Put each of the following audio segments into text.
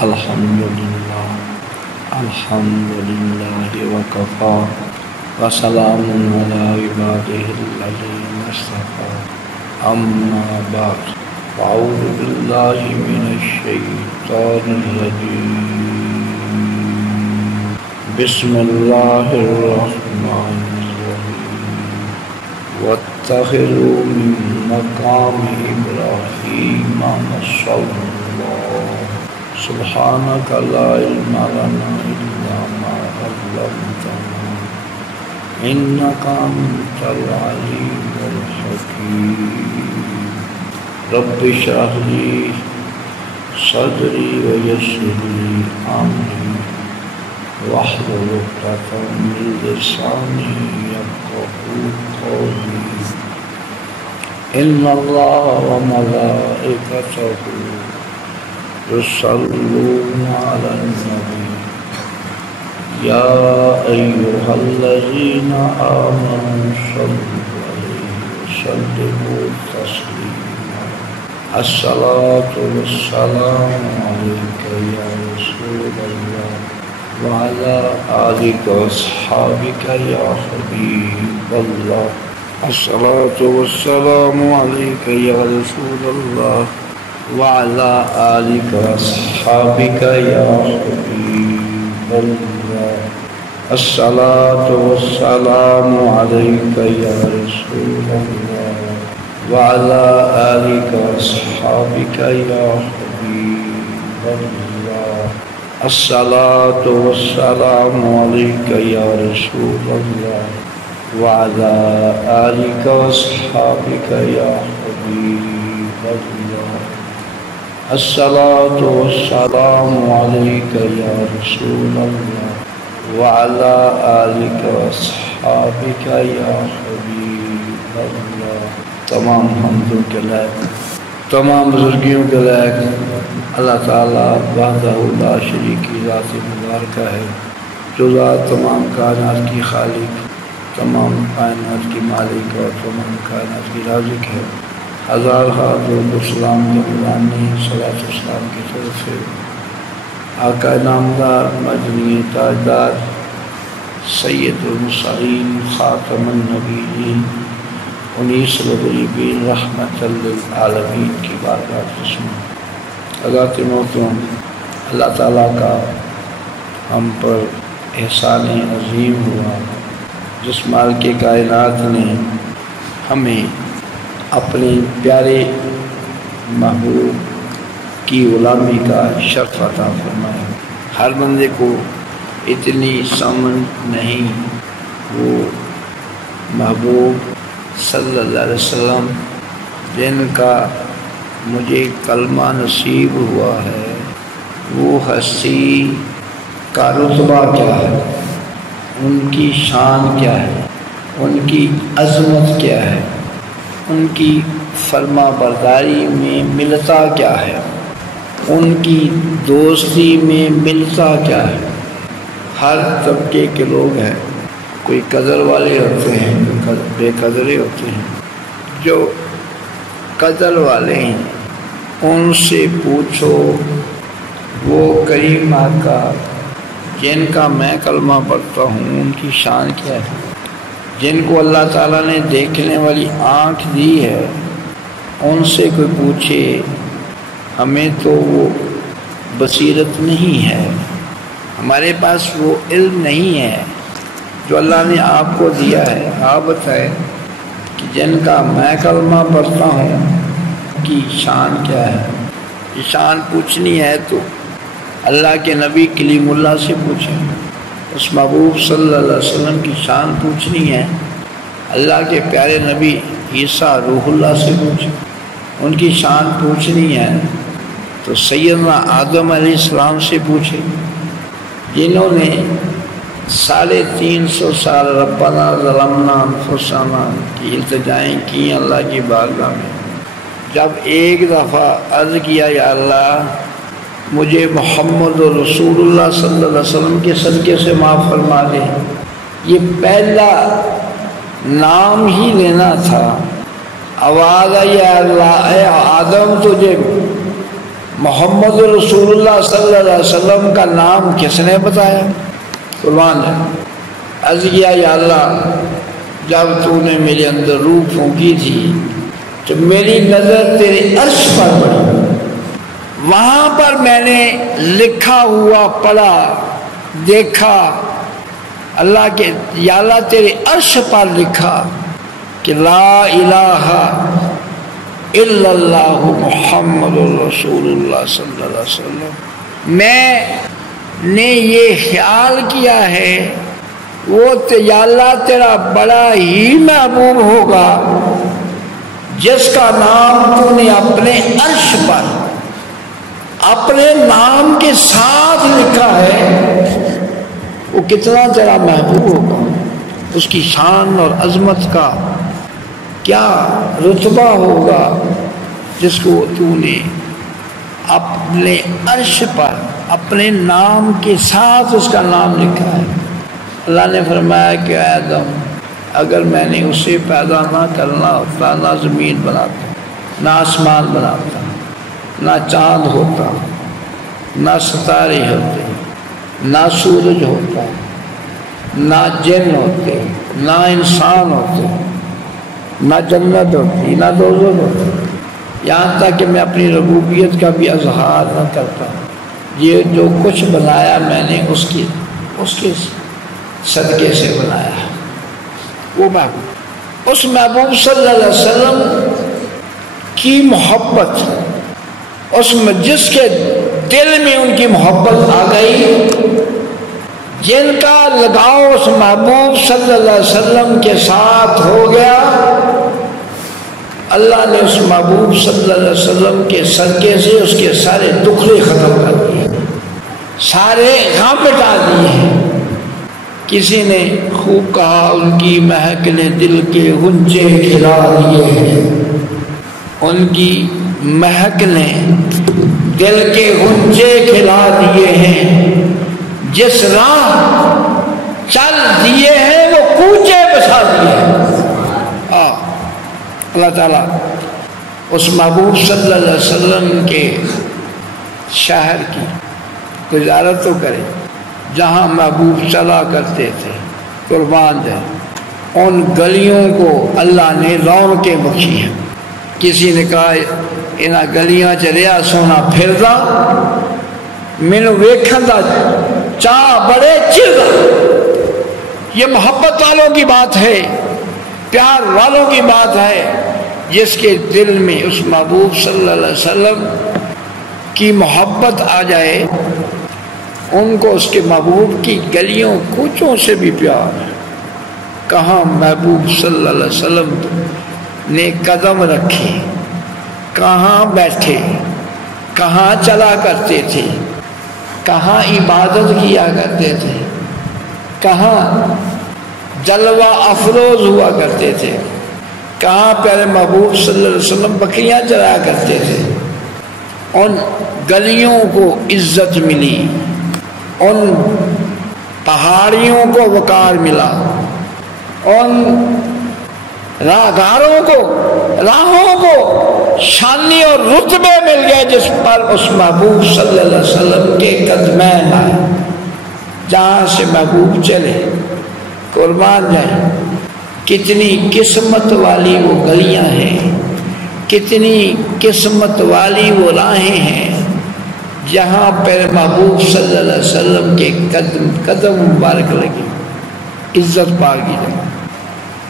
الحمدللہ وکفا وسلام علی عبادہ الذین اصطفی اما بعد اعوذ باللہ من الشیطان الرجیم بسم اللہ الرحمن الرحیم واتخذوا من مقام ابراہیم مصلی سبحانك لا علم لنا إلا ما علمتنا إنك أنت العليم الحكيم رب اشرح لي صدري ويسر لي أمري واحلل عقدة من لساني يفقهوا قولي إن الله وملائكته يصلون على النبي يا أيها الذين آمنوا صلوا عليه وسلموا تسليما الصلاة والسلام عليك يا رسول الله وعلى آلك وأصحابك يا حبيب الله الصلاة والسلام عليك يا رسول الله وعلى آلك وأصحابك يا حبيب الله الصلاة والسلام عليك يا رسول الله وعلى آلك وأصحابك يا حبيب الله الصلاة والسلام عليك يا رسول الله وعلى آلك وأصحابك يا حبيب الله الصلاة والسلام عليك يا رسول الله وعلى آلك وأصحابك يا حبيب الله تمام حمدوں کے لائق، تمام بزرگیوں کے لائق اللہ تعالیٰ وحدہ لا شریک کی ذات مبارکہ ہے، جو ذات تمام کائنات کی خالق، تمام کائنات کی مالک اور تمام کائنات کی رازق ہے۔ ہزار درود و سلام کے مدانی صلاۃ و سلام کی طرف سے آقا نامدار مدنی تاجدار سید المرسلین خاتم النبیین انیس الغریبین رحمت للعالمین کی بارگاہ قسم حضرات محترم، اللہ تعالیٰ کا ہم پر احسان عظیم ہوا جس مالک کائنات نے ہمیں اپنے پیارے محبوب کی غلامی کا شرف عطا فرمایا۔ ہر بندے کو اتنی سمجھ نہیں، وہ محبوب صلی اللہ علیہ وسلم جن کا مجھے کلمہ نصیب ہوا ہے، وہ ہستی کا رتبہ کیا ہے، ان کی شان کیا ہے، ان کی عظمت کیا ہے، ان کی فرما برداری میں ملتا کیا ہے، ان کی دوستی میں ملتا کیا ہے۔ ہر طبقے کے لوگ ہیں، کوئی قدر والے ہوتے ہیں، بے قدرے ہوتے ہیں۔ جو قدر والے ہیں ان سے پوچھو وہ کریم آقا جن کا میں کلمہ پڑھتا ہوں ان کی شان کیا ہے، جن کو اللہ تعالیٰ نے دیکھنے والی آنکھ دی ہے، ان سے کوئی پوچھے، ہمیں تو وہ بصیرت نہیں ہے، ہمارے پاس وہ علم نہیں ہے جو اللہ نے آپ کو دیا ہے۔ آپ بتائیں کہ جن کا میں کلمہ پڑھتا ہوں کی شان کیا ہے۔ یہ شان پوچھنی ہے تو اللہ کے نبی کلیم اللہ سے پوچھیں، اس محبوب صلی اللہ علیہ وسلم کی شان پوچھنی ہے، اللہ کے پیارے نبی عیسیٰ روح اللہ سے پوچھیں، ان کی شان پوچھنی ہے تو سیدنا آدم علیہ السلام سے پوچھیں، جنہوں نے 350 سال ربنا ظلمنا انفسنا کی التجائیں کی اللہ کی بارگاہ میں۔ جب ایک دفعہ عرض کیا یا اللہ مجھے محمد رسول اللہ صلی اللہ علیہ وسلم کے صدقے سے معاف فرما دے، یہ پہلا نام ہی لینا تھا۔ آواز آئی اے اللہ، اے آدم تجھے محمد رسول اللہ صلی اللہ علیہ وسلم کا نام کس نے بتایا؟ قرآن نے۔ عرض کیا یا اللہ جب تو نے میرے اندر روح پھونکی تھی تو میری نظر تیرے عرش پر پڑی، وہاں پر میں نے لکھا ہوا پڑھا دیکھا اللہ کے یا اللہ تیرے عرش پر لکھا کہ لا الہ الا اللہ محمد رسول اللہ صلی اللہ علیہ وسلم۔ میں نے یہ خیال کیا ہے وہ یا اللہ تیرا بڑا ہی محبوب ہوگا جس کا نام تو نے اپنے عرش پر اپنے نام کے ساتھ لکھا ہے، وہ کتنا تیرا محبوب ہوگا، اس کی شان اور عظمت کا کیا رتبہ ہوگا جس کو تو نے اپنے عرش پر اپنے نام کے ساتھ اس کا نام لکھا ہے۔ اللہ نے فرمایا کہ اے آدم اگر میں نے اسے پیدا نہ کرنا ہوتا نہ زمین بناتا، نہ آسمان بناتا، نہ چاند ہوتا، نہ ستارے ہوتے، نہ سورج ہوتا، نہ جن ہوتے، نہ انسان ہوتے، نہ جنت ہوتی، نہ دوزخ ہوتی، یہاں تک کہ میں اپنی ربوبیت کا بھی اظہار نہ کرتا۔ یہ جو کچھ بنایا میں نے اس کے صدقے سے بنایا۔ وہ محبوب، اس محبوب صلی اللہ علیہ وسلم کی محبت، اس میں جس کے دل میں ان کی محبت آ گئی، جن کا لگاؤ اس محبوب صلی اللہ علیہ وسلم کے ساتھ ہو گیا، اللہ نے اس محبوب صلی اللہ علیہ وسلم کے صدقے سے اس کے سارے دکھڑے ختم کر دیے، سارے غم مٹا دیے ہیں۔ کسی نے خوب کہا ان کی مہک نے دل کے غنچے کھلا دیے ہیں، ان کی مہک نے دل کے غنچے کھلا دیے ہیں، جس راہ چل دیے ہیں وہ کوچے بسا دیے ہیں۔ اللہ تعالیٰ اس محبوب صلی اللہ علیہ وسلم کے شہر کی زیارت تو کرے جہاں محبوب چلا کرتے تھے، قربان جائے ان گلیوں کو اللہ نے رونقیں بخشی ہیں۔ کسی نے کہا انہاں گلیاں چلیا سونا پھردا مینوں ویکھن دا چاہ بڑے چڑھدا۔ یہ محبت والوں کی بات ہے، پیار والوں کی بات ہے، جس کے دل میں اس محبوب صلی اللہ علیہ وسلم کی محبت آ جائے، ان کو اس کے محبوب کی گلیوں کوچوں سے بھی پیار ہے۔ کہاں محبوب صلی اللہ علیہ وسلم نے قدم رکھے، کہاں بیٹھے، کہاں چلا کرتے تھے، کہاں عبادت کیا کرتے تھے، کہاں جلوہ افروز ہوا کرتے تھے، کہاں پیارے محبوب صلی اللہ علیہ وسلم بکریاں چرایا کرتے تھے۔ ان گلیوں کو عزت ملی، ان پہاڑیوں کو وقار ملا، ان راہگاروں کو، راہوں کو شانی اور رتبے مل گئے جس پر اس محبوب صلی اللہ علیہ وسلم کے قدمین آئے۔ جہاں سے محبوب چلے، قربان جائیں، کتنی قسمت والی وہ گلیاں ہیں، کتنی قسمت والی وہ راہیں ہیں جہاں پہ محبوب صلی اللہ علیہ وسلم کے قدم مبارک لگی، عزت پا کی جگہ۔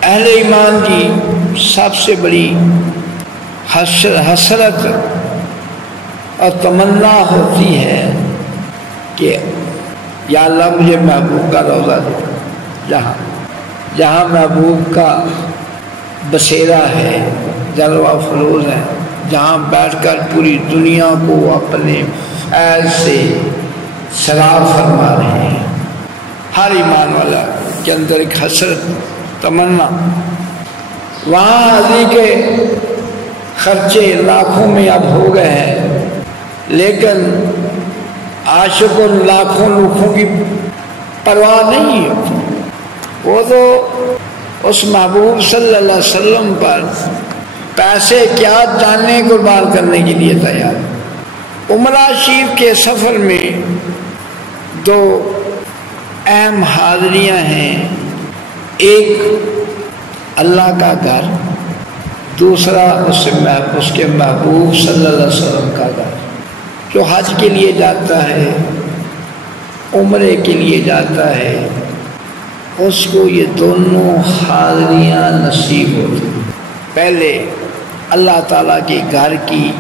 اہل ایمان کی سب سے بڑی حسرت اور تمنا ہوتی ہے کہ یا اللہ مجھے محبوب کا روضہ دے، جہاں محبوب کا بسیرا ہے، جلوہ افروز ہے، جہاں بیٹھ کر پوری دنیا کو اپنے فیض سے سراب فرما رہے ہیں۔ ہر ایمان والا کے اندر ایک حسرت، تمنا۔ وہاں حاضری کے خرچے لاکھوں میں اب ہو گئے ہیں، لیکن عاشقوں لاکھوں کی پرواہ نہیں ہوتی۔ وہ تو اس محبوب صلی اللہ علیہ وسلم پر پیسے کیا جاننے قربان کرنے کے لیے تیار۔ عمرہ شریف کے سفر میں دو اہم حاضریاں ہیں، ایک اللہ کا گھر، دوسرا اس کے محبوب صلی اللہ علیہ وسلم کا گھر۔ جو حج کے لیے جاتا ہے، عمرے کے لیے جاتا ہے، اس کو یہ دونوں حاضریاں نصیب ہوتی ہیں۔ پہلے اللہ تعالیٰ کے گھر کی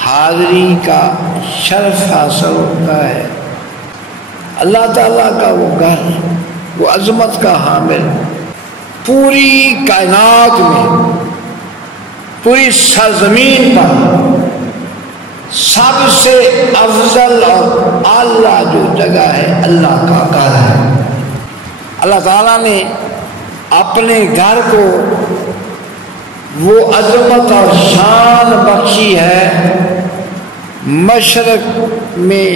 حاضری کا شرف حاصل ہوتا ہے۔ اللہ تعالیٰ کا وہ گھر، وہ عظمت کا حامل، پوری کائنات میں، پوری سرزمین پر سب سے افضل اور اعلیٰ جو جگہ ہے اللہ کا گھر ہے۔ اللہ تعالیٰ نے اپنے گھر کو وہ عظمت اور شان بخشی ہے۔ مشرق میں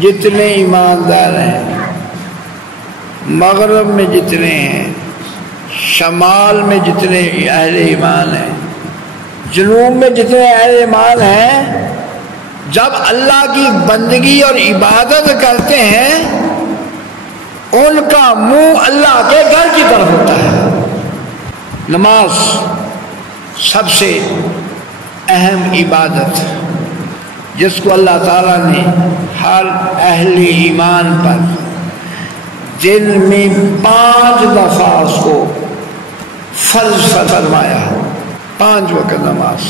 جتنے ایماندار ہیں، مغرب میں جتنے ہیں، شمال میں جتنے اہل ایمان ہیں، جنوب میں جتنے اہل ایمان ہیں، جب اللہ کی بندگی اور عبادت کرتے ہیں ان کا منہ اللہ کے گھر کی طرف ہوتا ہے۔ نماز سب سے اہم عبادت جس کو اللہ تعالیٰ نے ہر اہل ایمان پر دن میں 5 دفعہ اس کو فرض فرمایا، 5 وقت نماز۔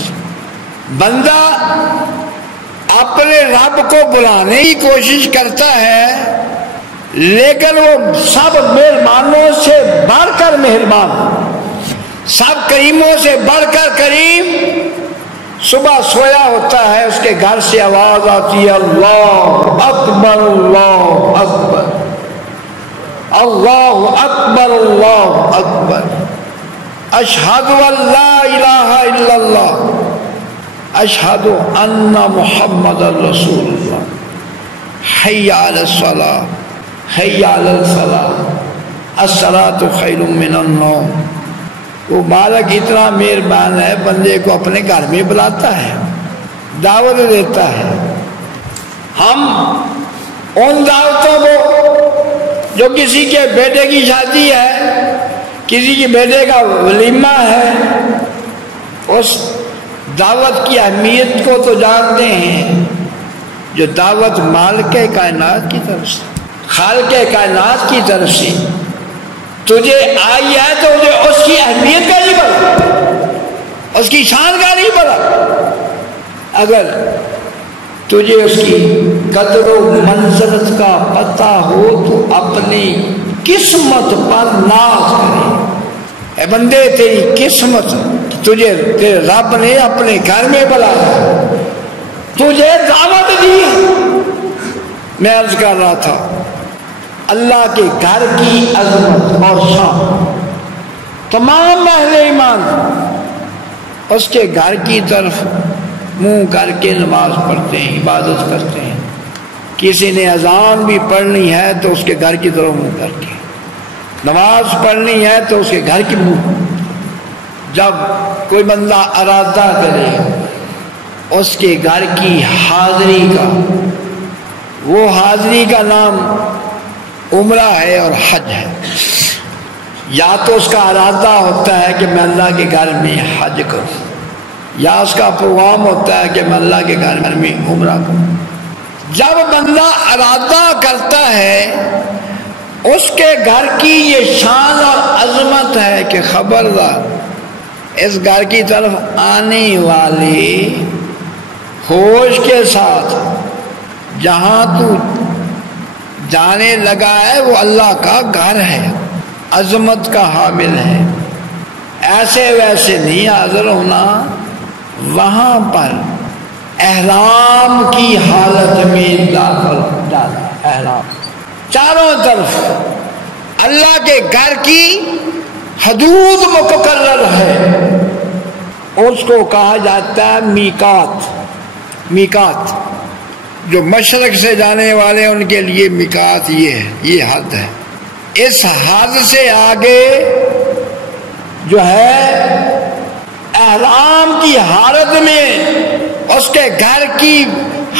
بندہ اپنے رب کو بلانے کی کوشش کرتا ہے، لیکن وہ سب مہربانوں سے بڑھ کر مہربان، سب کریموں سے بڑھ کر کریم۔ صبح سویا ہوتا ہے، اس کے گھر سے آواز آتی ہے، اللہ اکبر اللہ اکبر، اللہ اکبر اللہ اکبر، اشہد ان لا الہ الا اللہ، اشہد ان محمد رسول اللہ، حی علی الصلاۃ، حی علی الفلاح، الصلاۃ خیر من النوم۔ وہ مالک اتنا مہربان ہے، بندے کو اپنے گھر میں بلاتا ہے، دعوت دیتا ہے۔ ہم ان دعوتوں کو جو کسی کے بیٹے کی شادی ہے، کسی کے بیٹے کا ولیمہ ہے، اس دعوت کی اہمیت کو تو جانتے ہیں، جو دعوت مالک کائنات کی طرف سے، خالق کائنات کی طرف سے تجھے آئی ہے تو مجھے اس کی اہمیت کا نہیں پتا، اس کی شان کا نہیں پتا۔ اگر تجھے اس کی قدر و منزلت کا پتہ ہو تو اپنی قسمت پر ناز کرے۔ اے بندے، تیری قسمت، تجھے تیرے رب نے اپنے گھر میں بلایا، تجھے دعوت دی۔ میں عرض کر رہا تھا، اللہ کے گھر کی عظمت اور شان، تمام اہل ایمان اس کے گھر کی طرف منہ کر کے نماز پڑھتے ہیں، عبادت کرتے ہیں۔ کسی نے اذان بھی پڑھنی ہے تو اس کے گھر کی طرف منہ کر کے، نماز پڑھنی ہے تو اس کے گھر کی منہ۔ جب کوئی بندہ ارادہ کرے اس کے گھر کی حاضری کا، وہ حاضری کا نام عمرہ ہے اور حج ہے۔ یا تو اس کا ارادہ ہوتا ہے کہ میں اللہ کے گھر میں حج کروں، یا اس کا پروگرام ہوتا ہے کہ میں اللہ کے گھر میں عمرہ کروں۔ جب بندہ ارادہ کرتا ہے، اس کے گھر کی یہ شان اور عظمت ہے کہ خبردار، اس گھر کی طرف آنے والے ہوش کے ساتھ جہاں تو جانے لگا ہے وہ اللہ کا گھر ہے، عظمت کا حامل ہے۔ ایسے ویسے نہیں حاضر ہونا، وہاں پر احرام کی حالت میں داخل جانا۔ احرام چاروں طرف اللہ کے گھر کی حدود مقرر ہے، اس کو کہا جاتا ہے میقات۔ میقات جو مشرق سے جانے والے ان کے لیے میقات یہ ہے، یہ حد ہے۔ اس حد سے آگے جو ہے احرام کی حالت میں اس کے گھر کی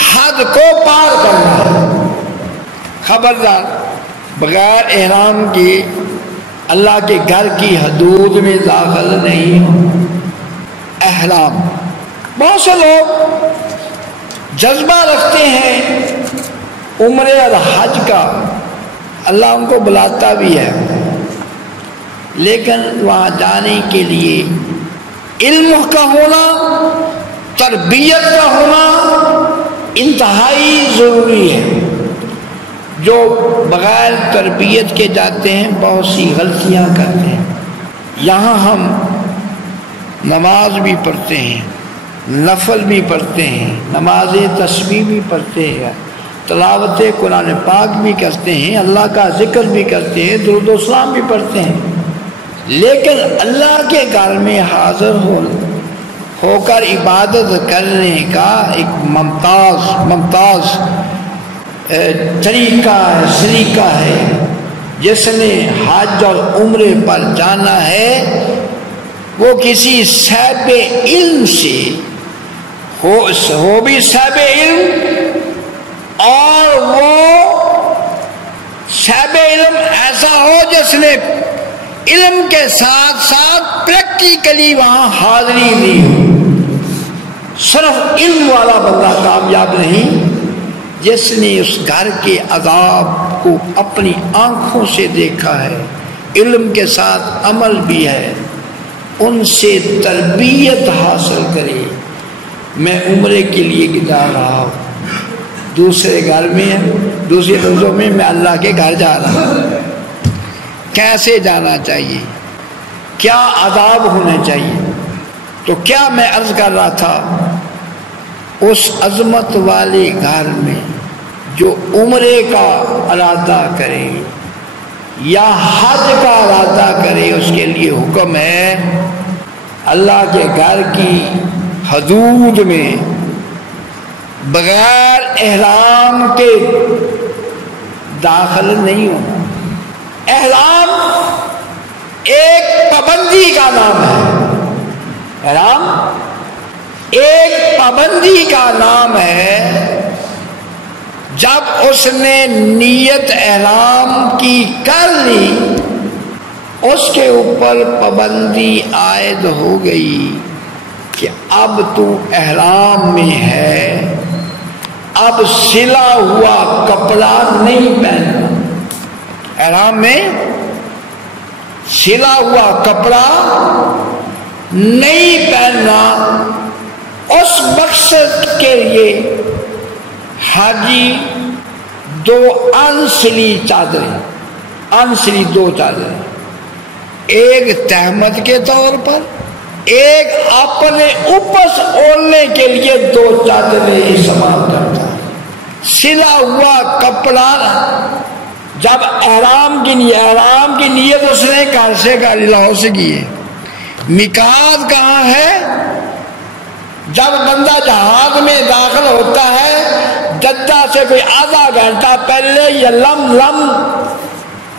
حد کو پار کرنا ہے۔ خبردار بغیر احرام کے اللہ کے گھر کی حدود میں داخل نہیں ہو۔ احرام بہت سے لوگ جذبہ رکھتے ہیں عمرے اور حج کا، اللہ ان کو بلاتا بھی ہے، لیکن وہاں جانے کے لیے علم کا ہونا، تربیت کا ہونا انتہائی ضروری ہے۔ جو بغیر تربیت کے جاتے ہیں بہت سی غلطیاں کرتے ہیں۔ یہاں ہم نماز بھی پڑھتے ہیں، نفل بھی پڑھتے ہیں، نماز تسبیح بھی پڑھتے ہیں، تلاوت قرآن پاک بھی کرتے ہیں، اللہ کا ذکر بھی کرتے ہیں، درود و سلام بھی پڑھتے ہیں، لیکن اللہ کے گھر میں حاضر ہو کر عبادت کرنے کا ایک ممتاز طریقہ ہے، سلیقہ ہے۔ جس نے حج اور عمرے پر جانا ہے وہ کسی صاحب علم سے ہو بھی صاحب علم، اور وہ صاحب علم ایسا ہو جس نے علم کے ساتھ ساتھ پریکٹیکلی وہاں حاضری دی ہو۔ صرف علم والا بندہ کامیاب نہیں، جس نے اس گھر کے عذاب کو اپنی آنکھوں سے دیکھا ہے، علم کے ساتھ عمل بھی ہے، ان سے تربیت حاصل کرے۔ میں عمرے کے لیے جا رہا ہوں، دوسرے گھر میں دوسرے لفظوں میں میں اللہ کے گھر جا رہا ہوں، کیسے جانا چاہیے، کیا آداب ہونے چاہیے؟ تو کیا میں عرض کر رہا تھا، اس عظمت والے گھر میں جو عمرے کا ارادہ کرے یا حج کا ارادہ کرے، اس کے لیے حکم ہے اللہ کے گھر کی حدود میں بغیر احرام کے داخل نہیں ہونا۔ احرام ایک پابندی کا نام ہے، احرام ایک پابندی کا نام ہے۔ جب اس نے نیت احرام کی کر لی، اس کے اوپر پابندی عائد ہو گئی کہ اب تو احرام میں ہے، اب سلا ہوا کپڑا نہیں پہننا۔ احرام میں سلا ہوا کپڑا نہیں پہننا۔ اس مقصد کے لیے حاجی دو انسلی چادریں، انسلی دو چادریں، ایک تہمت کے طور پر، ایک اپنے اوپر اوڑھنے کے لیے دو چادریں استعمال کرتا ہے۔ سلا ہوا کپڑا جب احرام کی نیت اس نے گھر سے لاہور سے کی ہے۔ میقات کہاں ہے؟ جب بندہ جہاز میں داخل ہوتا ہے، جدہ سے کوئی آدھا گھنٹہ پہلے یہ لم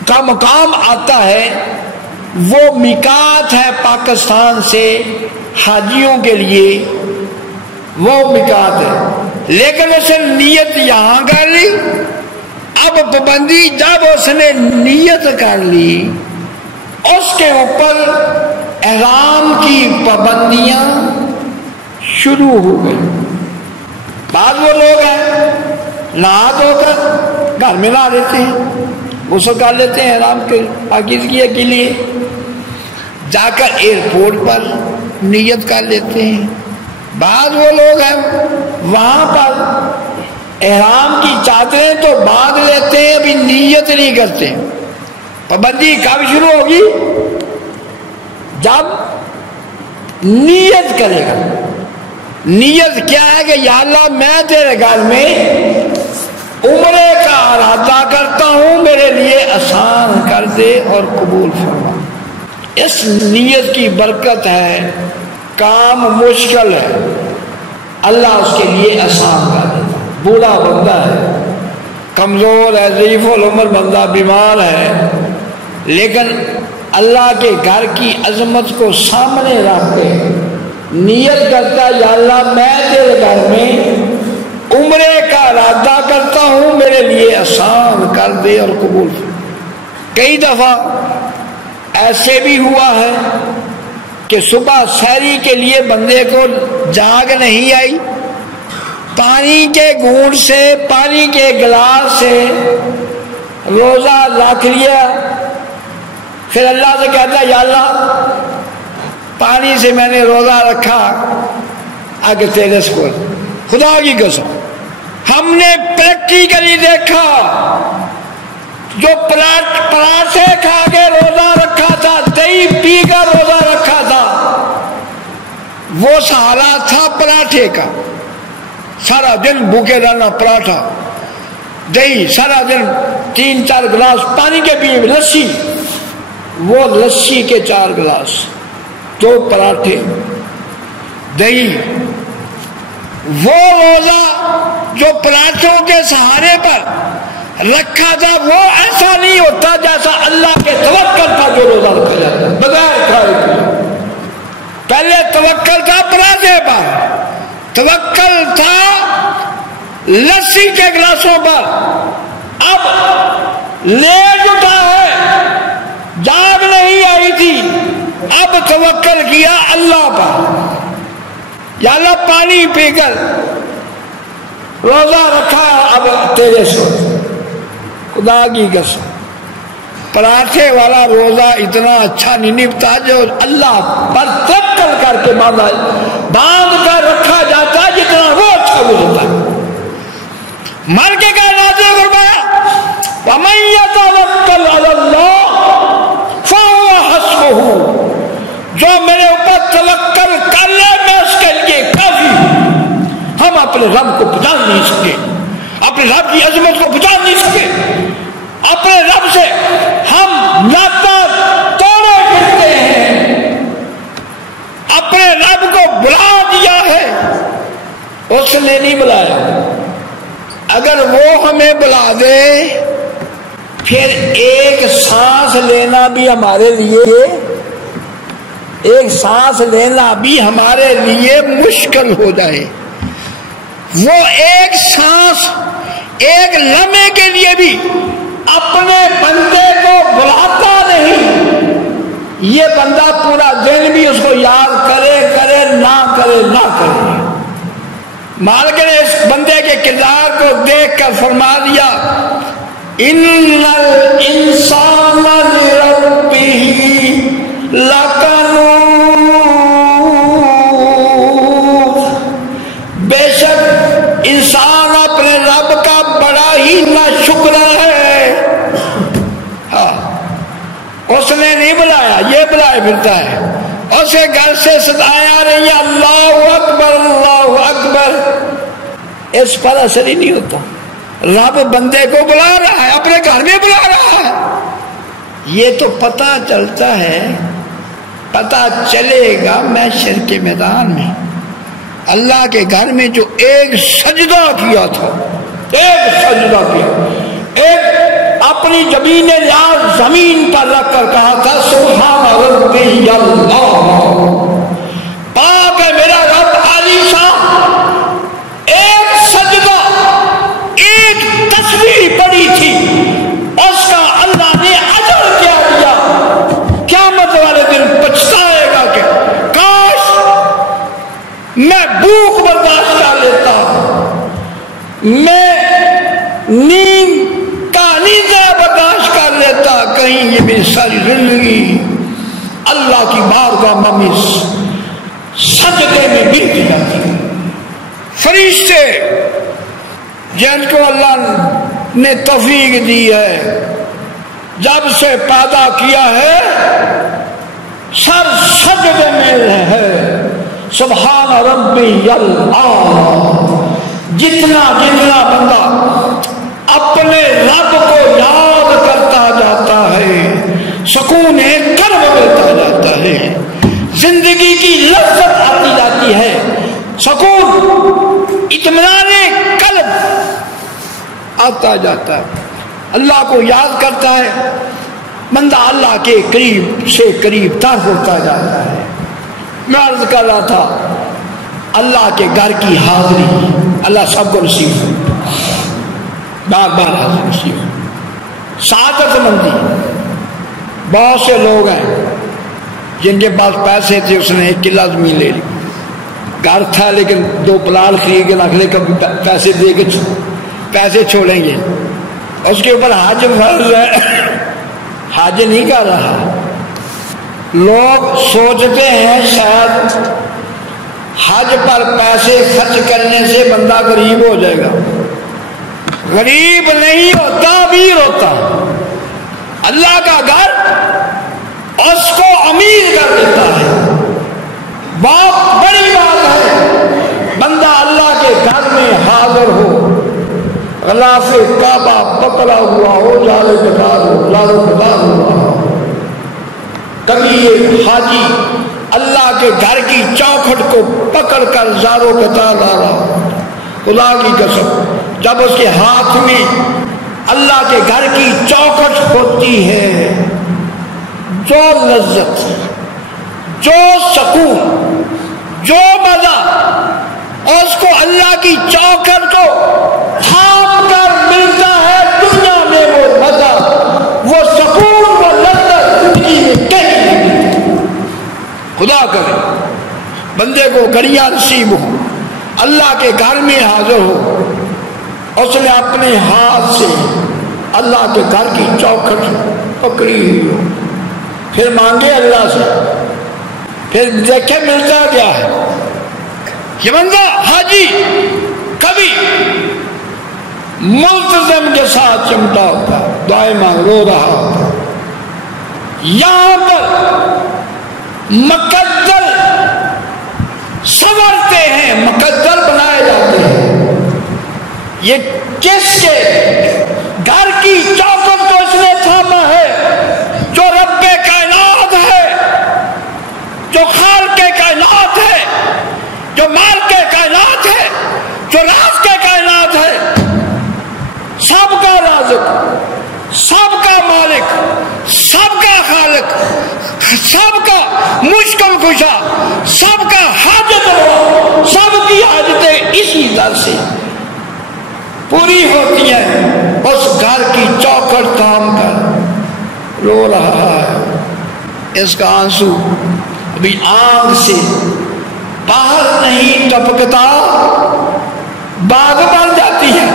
کا مقام آتا ہے، وہ میقات ہے پاکستان سے حاجیوں کے لیے، وہ میقات ہے، لیکن اس نے نیت یہاں کر لی۔ اب پابندی جب اس نے نیت کر لی، اس کے اوپر احرام کی پابندیاں شروع ہو گئی۔ بعض وہ لوگ ہیں نہا دھو کر گھر میں نہا لیتے ہیں، غسل کر لیتے ہیں احرام کے پاکیزگی کے لیے، جا کر ایئرپورٹ پر نیت کر لیتے ہیں۔ بعض وہ لوگ ہیں وہاں پر احرام کی چادریں تو باندھ لیتے ہیں، ابھی نیت نہیں کرتے۔ پابندی کب شروع ہوگی؟ جب نیت کرے گا۔ نیت کیا ہے کہ یا اللہ میں تیرے گھر میں عمرے کا ارادہ کرتا ہوں، میرے لیے آسان کر دے اور قبول فرما۔ اس نیت کی برکت ہے، کام مشکل ہے اللہ اس کے لیے آسان کر دیتا۔ بوڑھا بندہ ہے، کمزور ہے، ضعیف العمر بندہ، بیمار ہے، لیکن اللہ کے گھر کی عظمت کو سامنے رکھ کے نیت کرتا یا اللہ میں تیرے گھر میں عمرے کا ارادہ کرتا ہوں، میرے لیے آسان کر دے اور قبول کر۔ کئی دفعہ ایسے بھی ہوا ہے کہ صبح سحری کے لیے بندے کو جاگ نہیں آئی، پانی کے گھونٹ سے، پانی کے گلاس سے روزہ رکھ لیا، پھر اللہ سے کہتا ہے یا اللہ پانی سے میں نے روزہ رکھا، آگے تیرے سے خدا کی قسم ہم نے پریکٹیکلی دیکھا، جو پراٹھے کھا کے روزہ رکھا تھا، دہی پی کر روزہ رکھا تھا، وہ سہارا تھا پراٹھے کا، سارا دن بھوکے رہنا، پراٹھا دہی، سارا دن 3-4 گلاس پانی کے پیے، لسی، وہ لسی کے 4 گلاس، 2 پراٹھے، دہی، وہ روزہ جو پراٹھوں کے سہارے پر رکھا تھا وہ ایسا نہیں ہوتا جیسا اللہ کے توکل پر جو روزہ رکھا جاتا ہے بغیر کھائے پیے۔ پہلے توکل تھا پراٹھے پر، توکل تھا لسی کے گلاسوں پر، اب لیٹ اٹھا ہے، جاگ نہیں آئی تھی، اب توکل کیا اللہ پر، یا اللہ پانی پی کر روزہ رکھا، اب تیرے سے خدا کی قسم پراٹھے والا روزہ اتنا اچھا نہیں نبھتا جو اللہ پر توکل کر کے باندھ کر رکھا جاتا ہے، جتنا وہ اچھا گزرتا ہے۔ مر کے کائنات نے فرمایا وَمَن يَتَوَكَّلْ عَلَى اللَّهِ فَهُوَ حَسْبُهُ، جو میرے اوپر توکل کر لے میں اس کے لیے کافی ہوں۔ ہم اپنے رب کو پہچان نہیں سکے، اپنے رب کی عظمت کو پہچان نہیں سکے، اپنے رب سے ہم ناتا توڑے پھرتے ہیں، اپنے رب کو بلا دیا ہے، اس نے نہیں بلایا۔ اگر وہ ہمیں بلا دے پھر ایک سانس لینا بھی ہمارے لیے، ایک سانس لینا بھی ہمارے لیے مشکل ہو جائے، وہ ایک سانس ایک لمحے کے لیے بھی اپنے بندے کو بلاتا نہیں، یہ بندہ پورا دن بھی اس کو یاد کرے نہ کرے۔ مالک نے اس بندے کے کردار کو دیکھ کر فرما دیا ان الانسان لربہ لکنود، بے شک انسان اپنے رب کا بڑا ہی ناشکر ہے۔ ہاں اس نے نہیں بلایا، یہ بلائے پھرتا ہے، اسے گھر سے صدایا رہی ہے اللہ اکبر اللہ اکبر، اس پر اثر ہی نہیں ہوتا۔ رب بندے کو بلا رہا ہے، اپنے گھر میں بلا رہا ہے، یہ تو پتہ چلتا ہے، پتہ چلے گا محشر کے میدان میں اللہ کے گھر میں جو ایک سجدہ کیا تھا، ایک سجدہ کیا، ایک اپنی جبین لاز زمین پر رکھ کر کہا تھا سبحان ربی اللہ، پاک ہے میرا رب عالی شان، ایک سجدہ ایک تسبیح پڑی تھی، اس کا اللہ نے اجر کیا دیا، قیامت والے دن پچھتائے گا کہ کاش میں بھوک برداشت کر لیتا، میں نیند برداشت کر لیتا، کہیں یہ میری ساری زندگی اللہ کی بارگاہ میں سجدے میں گرتی جاتی۔ فرشتے جن کو اللہ نے توفیق دی ہے، جب سے پیدا کیا ہے سر سجدے میں ہے، سبحان ربی اللہ، جتنا بندہ اپنے رب کو یاد کرتا جاتا ہے سکون قلب ملتا جاتا ہے، زندگی کی لذت آتی جاتی ہے، سکون اطمینان قلب آتا جاتا ہے، اللہ کو یاد کرتا ہے بندہ، اللہ کے قریب سے قریب تر ہوتا جاتا ہے۔ میں عرض کر رہا تھا اللہ کے گھر کی حاضری اللہ سب کو نصیب ہو، بار بار حاضر نصیب ہو۔ سعادت مندی، بہت سے لوگ ہیں جن کے پاس پیسے تھے، اس نے 1 کلا زمین لے لی، گھر تھا لیکن 2 پلاٹ خرید کے رکھ لے، کبھی پیسے دے کے پیسے چھوڑیں گے، اس کے اوپر حج فرض ہے، حج نہیں کر رہا۔ لوگ سوچتے ہیں شاید حج پر پیسے خرچ کرنے سے بندہ غریب ہو جائے گا، غریب نہیں ہوتا، امیر ہوتا۔ اللہ کا گھر اس کو امیر کر دیتا ہے، بہت بڑی بات ہے بندہ اللہ کے گھر میں حاضر ہو، غلاف کعبہ پکڑا ہوا ہو، زارو قطار ہوا ہو۔ کبھی ایک حاجی اللہ کے گھر کی چوکھٹ کو پکڑ کر زارو قطار لا رہا، خدا کی قسم جب اس کے ہاتھ میں اللہ کے گھر کی چوکھٹ ہوتی ہے، جو لذت، جو سکون، جو مزہ اس کو اللہ کی چوکھٹ کو تھام کر ملتا ہے، دنیا میں وہ مزہ، وہ سکون، وہ لذت زندگی میں کہیں نہیں ملتی۔ خدا کرے بندے کو گھڑیاں نصیب ہو، اللہ کے گھر میں حاضر ہو، اس نے اپنے ہاتھ سے اللہ کے گھر کی چوکھٹ پکڑی ہوئی ہو، پھر مانگے اللہ سے، پھر دیکھے ملتا کیا ہے۔ یہ بندہ حاجی کبھی ملتزم کے ساتھ چمٹا ہوتا، دعائیں مانگ رو رہا ہوتا، یہاں پر مقدر سنورتے ہیں، مقدر بنائے جاتے ہیں۔ یہ کس کے گھر کی چوکھٹ کو اس نے تھاما ہے؟ جو رب کائنات ہے، جو خالق کائنات ہے، جو مالک کائنات ہے، جو راز کے کائنات ہے، سب کا رازق، سب کا مالک، سب کا خالق، سب کا مشکل کشا، سب کا حاجت روا، سب کی حاجتیں اسی در سے پوری ہوتی ہیں۔ اس گھر کی چوکھٹ تھام کر رو رہا ہے، اس کا آنسو ابھی آنکھ سے باہر نہیں ٹپکتا، باغ بن جاتی ہے۔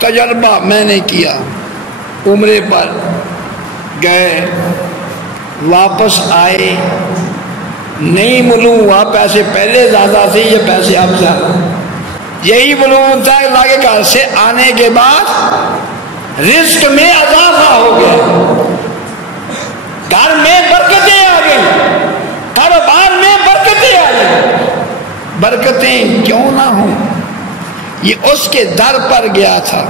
تجربہ میں نے کیا، عمرے پر گئے، واپس آئے، نہیں معلوم ہوا پیسے پہلے زیادہ تھے، یہ پیسے اب زیادہ، یہی معلوم ہوتا ہے اللہ کے گھر سے آنے کے بعد رزق میں اضافہ ہو گیا، گھر میں برکتیں آ گئی، کاروبار میں برکتیں آ گئی۔ برکتیں کیوں نہ ہوں، یہ اس کے در پر گیا تھا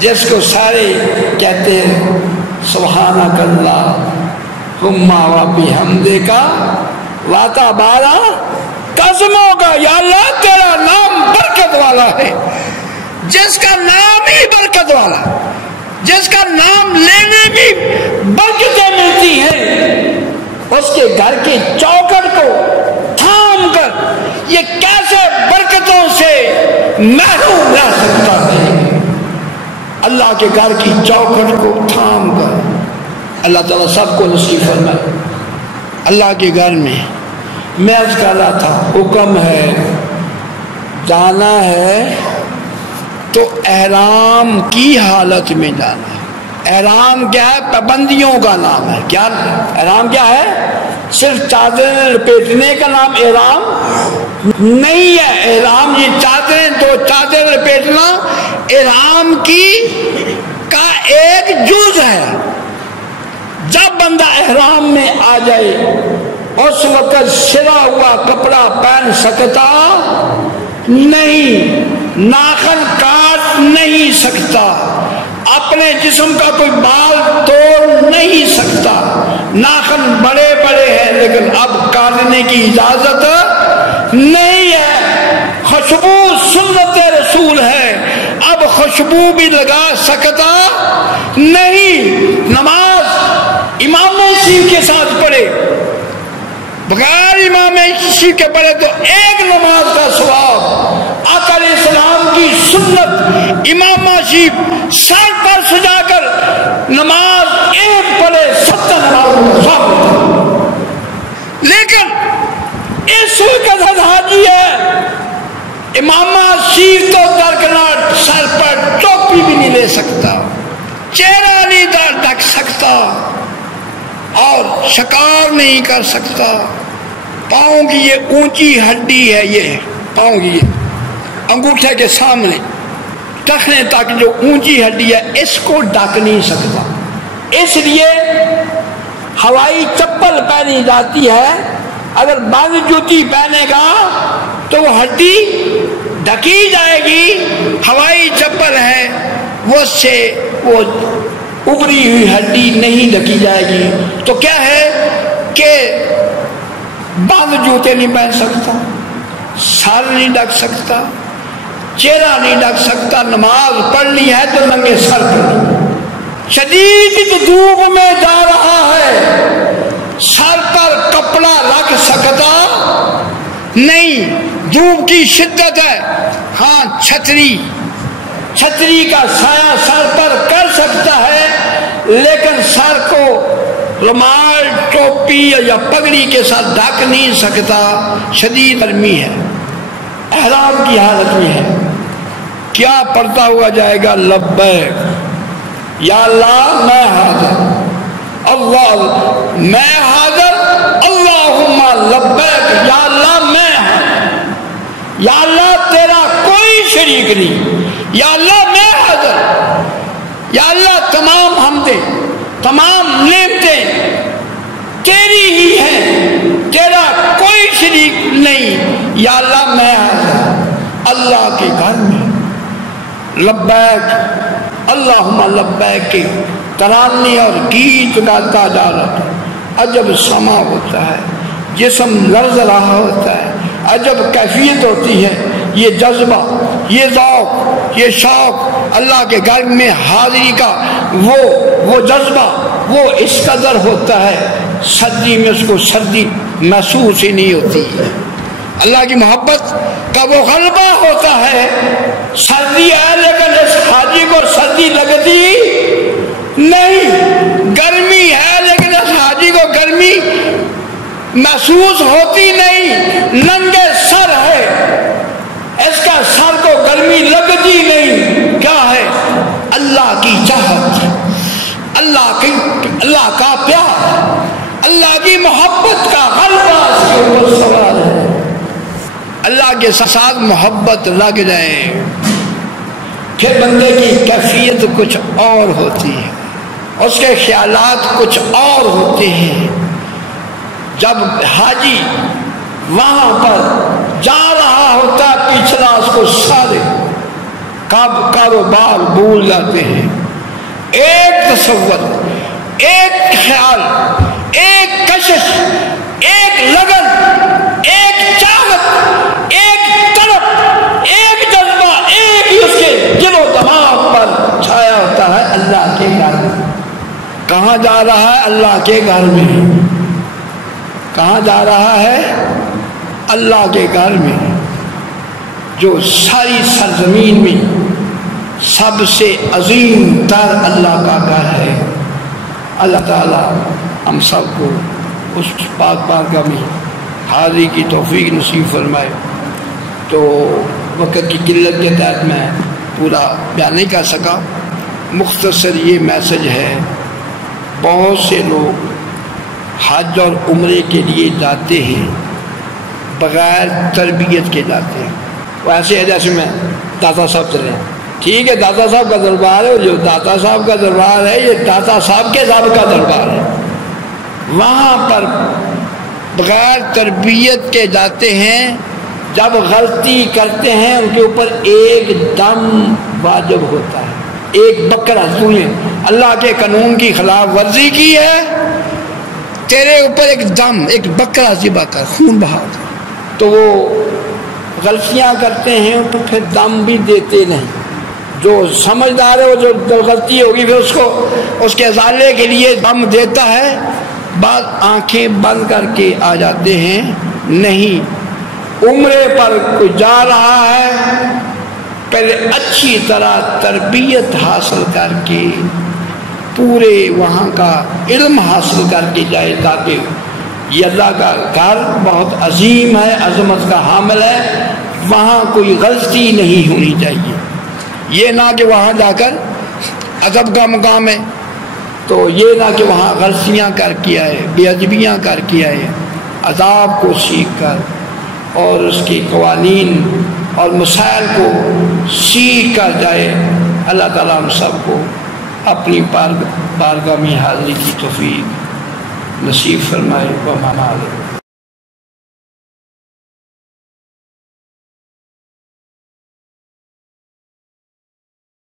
جس کو سارے کہتے ہیں سبحانک اللہم و بحمدک واتا بارہ قسموں کا، یا اللہ تیرا نام برکت والا ہے، جس کا نام ہی برکت والا، جس کا نام لینے بھی برکتیں ملتی ہیں، اس کے گھر کی چوکھٹ کو تھام کر یہ کیسے برکتوں سے محروم رہ سکتا ہے؟ اللہ کے گھر کی چوکھٹ کو تھام کر اللہ تعالیٰ سب کو نصیب فرمائے۔ اللہ کے گھر میں میں عرض کر رہا تھا، حکم ہے جانا ہے تو احرام کی حالت میں جانا ہے۔ احرام کیا ہے؟ پابندیوں کا نام ہے۔ کیا احرام کیا ہے؟ صرف چادریں لپیٹنے کا نام احرام نہیں ہے۔ احرام یہ چادریں، دو چادر لپیٹنا احرام کی کا ایک جز ہے۔ جب بندہ احرام میں آ جائے اس وقت سلا ہوا کپڑا پہن سکتا نہیں، ناخن کاٹ نہیں سکتا، اپنے جسم کا کوئی بال توڑ نہیں سکتا۔ ناخن بڑے بڑے ہیں لیکن اب کاٹنے کی اجازت نہیں ہے۔ خوشبو سنت رسول ہے، اب خوشبو بھی لگا سکتا نہیں۔ نماز امام شیخ کے ساتھ پڑھے، بغیر امام شیخ کے پڑھے تو ایک نماز کا ثواب آقا علیہ السلام کی سنت امامہ شریف سر پر سجا کر نماز ایک پڑھے 70 نمازوں کا ثواب، لیکن اس قدر حاجی ہے امامہ شریف تو درکنار سر پر ٹوپی بھی نہیں لے سکتا، چہرہ نہیں ڈھک سکتا اور شکار نہیں کر سکتا، پاؤں کی یہ اونچی ہڈی ہے، یہ پاؤں کی انگوٹھے کے سامنے ٹخنے تک جو اونچی ہڈی ہے اس کو ڈھک نہیں سکتا، اس لیے ہوائی چپل پہنی جاتی ہے، اگر بند جوتی پہنے گا تو وہ ہڈی ڈھکی جائے گی، ہوائی چپل ہے وہ سے وہ ابری ہوئی ہڈی نہیں ڈھکی جائے گی، تو کیا ہے کہ بند جوتے نہیں پہن سکتا، سر نہیں ڈھک سکتا، چہرہ نہیں ڈھک سکتا، نماز پڑھنی ہے تو ننگے سر پڑھنی، شدید دھوپ میں جا رہا ہے، سر پر کپڑا رکھ سکتا نہیں، دھوپ کی شدت ہے، ہاں چھتری کا سایہ سر پر کر سکتا ہے، لیکن سر کو رومال ٹوپی یا پگڑی کے ساتھ ڈھک نہیں سکتا، شدید گرمی ہے، احرام کی حالت میں ہے، کیا پڑھتا ہوا جائے گا؟ لبیک یا اللہ میں حاضر، اللہ میں حاضر، اللہم لبیک یا اللہ میں حاضر، یا اللہ تیرا کوئی شریک نہیں، یا اللہ میں حاضر، یا اللہ تمام حمدیں تمام نعمتیں تیری ہی ہیں، تیرا کوئی شریک نہیں، یا اللہ میں حاضر اللہ کے گھر میں، لبیک اللہم لبیک کے ترانے اور گیت گاتا جا رہا تھا، عجب سما ہوتا ہے، جسم لرز رہا ہوتا ہے، عجب کیفیت ہوتی ہے، یہ جذبہ، یہ ذوق، یہ شوق اللہ کے گھر میں حاضری کا وہ جذبہ وہ اس قدر ہوتا ہے، سردی میں اس کو سردی محسوس ہی نہیں ہوتی ہے، اللہ کی محبت کا وہ غلبہ ہوتا ہے، سردی ہے لیکن اس حاجی کو سردی لگتی نہیں، گرمی ہے لیکن اس حاجی کو گرمی محسوس ہوتی نہیں، ننگے سر ہے، اس کا سر کو گرمی لگتی نہیں، کیا ہے؟ اللہ کی چاہت، اللہ کا پیار، اللہ کی محبت کا غلبہ اس کے اوپر سوال ہے، اللہ کے ساتھ محبت لگ جائے پھر بندے کی کیفیت کچھ اور ہوتی ہے، اس کے خیالات کچھ اور ہوتے ہیں، جب حاجی وہاں پر جا رہا ہوتا ہے پچھلا اس کو سارے کاروبار بھول جاتے ہیں، ایک تصور، ایک خیال، ایک کشش، ایک لگن، ایک چاہت، ایک طلب، ایک جذبہ، ایک ہی اس کے دل و دماغ پر چھایا ہوتا ہے، اللہ کے گھر میں کہاں جا رہا ہے؟ اللہ کے گھر میں، کہاں جا رہا ہے؟ اللہ کے گھر میں، جو ساری سرزمین میں سب سے عظیم تر اللہ کا گھر ہے۔ اللہ تعالی ہم سب کو اس پاک بارگاہ میں حاضری کی توفیق نصیب فرمائے۔ تو وقت کی قلت کے تحت میں پورا بیان نہیں کر سکا، مختصر یہ میسج ہے، بہت سے لوگ حج اور عمرے کے لیے جاتے ہیں بغیر تربیت کے جاتے ہیں، وہ ایسے ہے جیسے میں داتا صاحب چلے ہیں، ٹھیک ہے داتا صاحب کا دربار ہے، جو داتا صاحب کا دربار ہے یہ داتا صاحب کے صاحب کا دربار ہے، وہاں پر بغیر تربیت کے جاتے ہیں، جب غلطی کرتے ہیں ان کے اوپر ایک دم واجب ہوتا ہے، ایک بکرا، تو نے اللہ کے قانون کی خلاف ورزی کی ہے، تیرے اوپر ایک دم، ایک بکرا ذبح کر، خون بہا کر۔ تو وہ غلطیاں کرتے ہیں تو پھر دم بھی دیتے نہیں، جو سمجھدار ہے وہ جو غلطی ہوگی پھر اس کو اس کے ازالے کے لیے دم دیتا ہے، بعض آنکھیں بند کر کے آ جاتے ہیں، نہیں عمرے پر کوئی جا رہا ہے، پہلے اچھی طرح تربیت حاصل کر کے پورے وہاں کا علم حاصل کر کے جائے، تاکہ یہ اللہ کا گھر بہت عظیم ہے، عظمت کا حامل ہے، وہاں کوئی غلطی نہیں ہونی چاہیے۔ یہ نہ کہ وہاں جا کر ادب کا مقام ہے تو یہ نہ کہ وہاں غلطیاں کر کے آئے، بے ادبیاں کر کے آئے، عذاب کو سیکھ کر اور اس کے قوانین اور مسائل کو سیکھ کر جائے۔ اللہ تعالیٰ ہم سب کو اپنی بارگاہ میں حاضری کی توفیق نصیب فرمائے۔